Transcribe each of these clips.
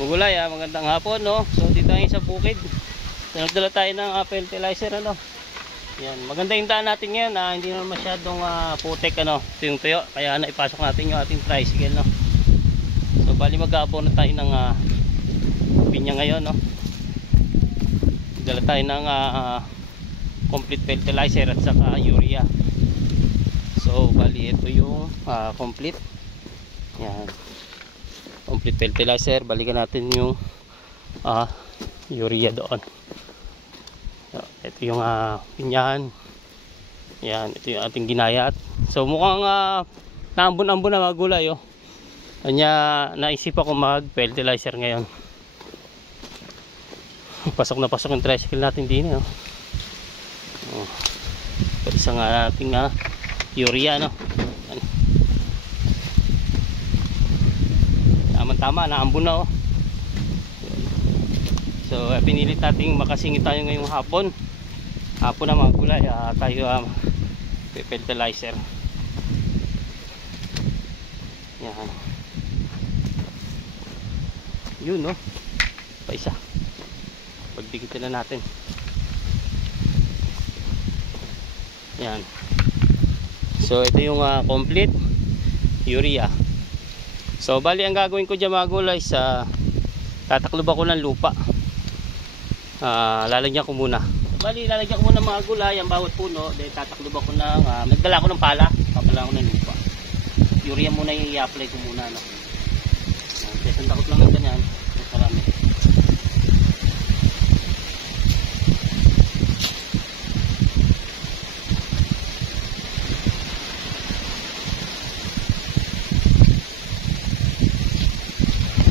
Magulay magandang hapon no. So dito tayo sa bukid. So, nagdala tayo ng fertilizer ano. Yan, maganda yung daan natin ngayon hindi naman masyadong putek ano, ito yung tuyo. Kaya naipasok natin yung ating tricycle no. So bali mag-aabono tayo ng pinya ngayon no. Nagdala tayo ng complete fertilizer at saka urea. So bali ito yung complete. Yan. Complete fertilizer, balikan natin yung urea doon. So, ito yung pinyahan. Yan, ito yung ating ginayat. So mukhang naambon-ambon na mga gulay oh. Kanya naisip ako mag-fertilizer ngayon. Pasok na pasok yung tricycle natin din oh. Isang ating urea no. Tama, naambon na oh. So pinilit nating makasingit tayo ngayong hapon. Hapon na mga gulay tayo fertilizer. Yan. Yun no. Pa isa. Pagdikitin na natin. Yan. So ito yung complete urea. So bali ang gagawin ko dyan mga gulay sa tataklob ako ng lupa. Lalagyan ko muna. Bali lalagyan ko muna mga gulay ang bawat puno. Then tataklob ako ng nagdala ko ng pala. Papala ko ng lupa. Urea muna yung i-apply ko muna no. Kasi ang takot lang ng ganyan. Marami.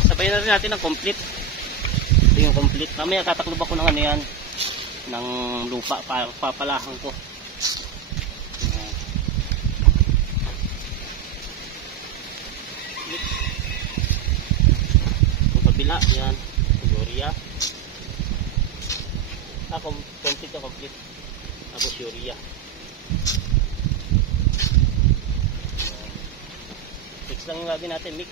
Sabayan na rin natin ang complete. Ito yung complete. Mamaya tataklob ako ng ano yan. Ng lupa. Papalahan ko. Yung kabila. Yan. Urea. Complete na complete. Tapos urea. Mix lang yung gagawin natin. Mix.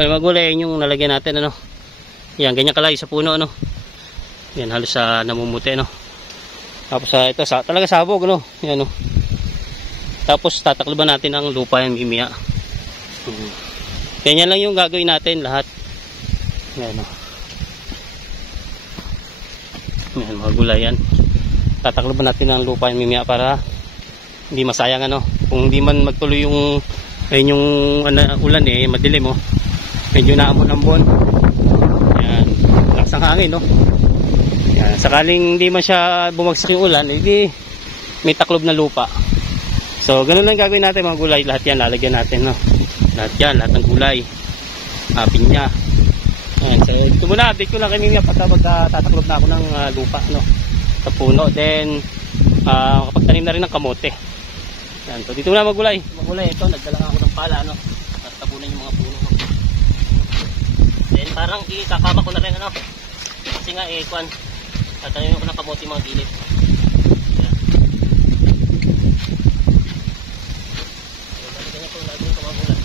Magulay yung nalagyan natin ano. Yan, ganyan kalayo sa puno ano. Yan, halos namumuti no. Tapos ito talaga sabog no. Yan no. Tapos tatakloban natin ang lupa yung mimia. Ganyan lang yung gagawin natin lahat. Yan no. Yan, magulay yan. Tatakloban natin ang lupa yung mimia para hindi masayang ano. Kung hindi man magtuloy yung ulan madilim oh. Medyo naambon-ambon. Yan, lakas ng hangin no. Yan, sakaling hindi man siya bumagsak yung ulan, hindi may taklob na lupa. So ganun lang gagawin natin mga gulay, lahat yan lalagyan natin no. Lahat yan, lahat ng gulay. Pinya. Yan, so ito muna, update ko lang kami nga pagka tataklob na ako ng lupa no. Sa puno, then kapag tanim na rin ng kamote. Yan, so dito na magulay. Magulay ito, nagdala ako ng pala no. At tabunan yung mga puno. Then parang ikakama ko na rin ano. Kasi nga tatanim ko ng kamote mga gilid. Yan. So balikan niya ito, lagi yung kamagulan.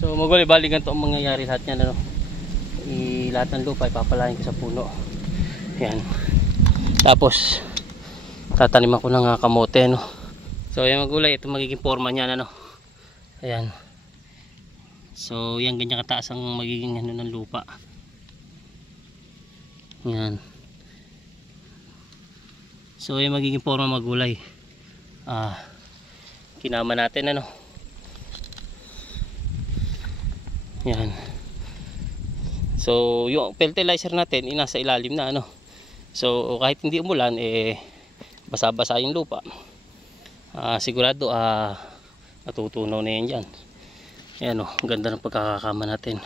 So magulay, bali ganito ang mangyayari lahat yan ano. Lahat ng lupa ipapalain ko sa puno. Yan. Tapos tatanim ako ng kamote no. So yan magulay, ito magiging forma niyan ano. Ayan. So yan, ganyan kataas ang magiging ano ng lupa. Yan. So yan magiging forma magulay. kinama natin ano. Yan. So yung fertilizer natin inasa ilalim na ano. So kahit hindi umulan basa-basa yung lupa. Sigurado natutunaw na yan dyan. Yan o, ganda ng pagkakakama natin.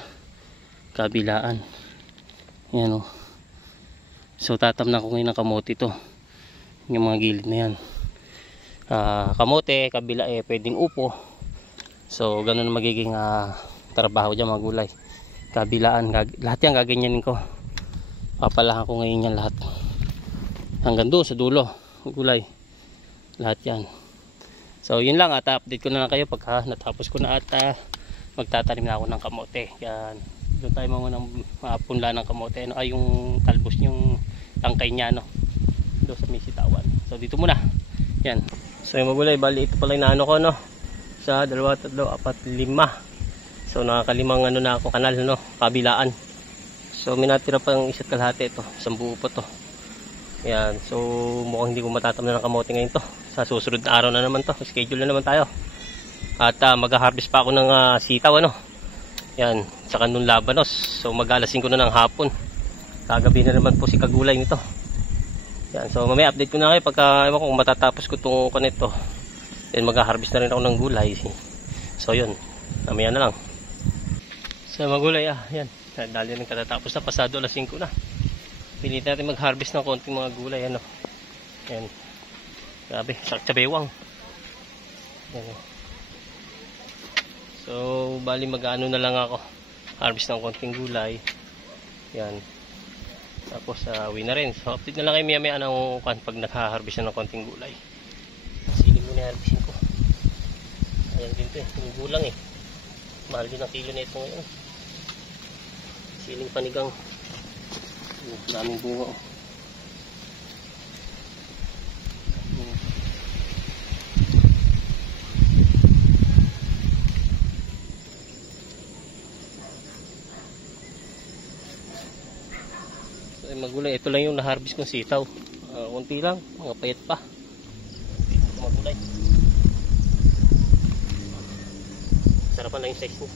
Kabilaan. Yan o. So tatamnan ko ngayon ng kamote ito. Yung mga gilid na yan. Kamote, kabila pwedeng upo. So ganun magiging trabaho dyan mga gulay. Kabilaan, lahat yan gaganyanin ko. Papalahan ko ngayon yan lahat. Hanggang doon sa dulo, gulay. Lahat yan. So yun lang, update ko na lang kayo pagka natapos ko na at magtatanim na ako ng kamote. Yan. Doon tayo mga punla ng kamote. Ano, yung talbos yung tangkay niya no. Doon sa Misitawan. So dito muna. Yan. So yung magulay, bali ito pala yung naano ko no. Sa 2, 3, 4, 5. So nakakalimang ano na ako kanal no, kabilaan. So may natira pang isa't kalahati ito, isang buo pa to. Yan, so mukhang hindi ko matatamnan ng kamote ngayon to. Sa susunod na araw na naman to, schedule na naman tayo. At mag-harvest pa ako ng sitaw ano. Yan, saka nung labanos. So mag-alasin ko na ng hapon. Kagabi na naman po si kagulay nito. Yan, so mamaya update ko na kayo pagka ewan ko kung matatapos ko itong kanito. Then mag-harvest na rin ako ng gulay. So yun, mamaya na lang. Sa magulay yan. Dali rin katatapos na, pasado alas 5 na. Pilitin natin mag-harvest ng konting mga gulay ano. Yan. Grabe, saktsabewang. Yan. So, bali mag-ano na lang ako. Harvest ng konting gulay. Yan. Tapos uwi na rin. So, update na lang kayo maya ng pag nag-harvest na ng konting gulay. Siling muna harvestin ko. Ayan din to yung gulang mahal din ang kilo na ito ngayon. Siling panigang. Daming bunga So magulay, ito lang yung na-harvest kong sitaw. Kunti lang, mga payat pa. Magulay. Sarapan lang yung size mo.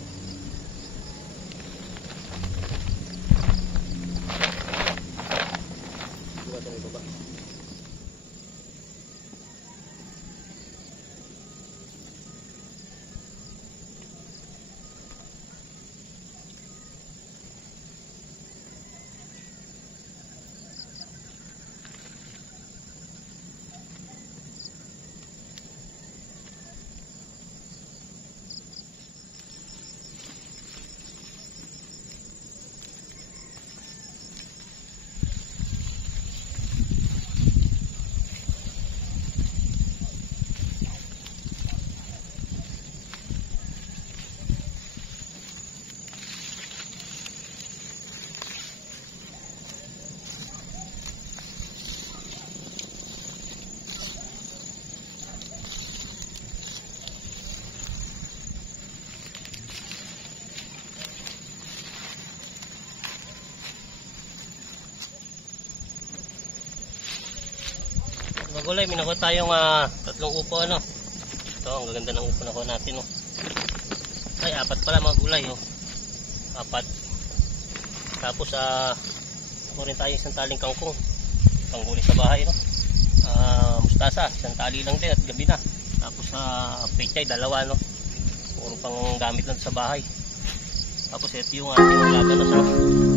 Magulay, minakuha tayong 3 upo ano. Ito, ang gaganda ng upo nakuha natin oh. Ay, 4 pala mga gulay oh. 4. Tapos kunin tayo isang taling kangkong. Pangguli sa bahay no. Mustasa, isang tali lang din at gabi na. Tapos pechay, 2 no. Puro pang gamit lang sa bahay. Tapos ito yung ating labanos no.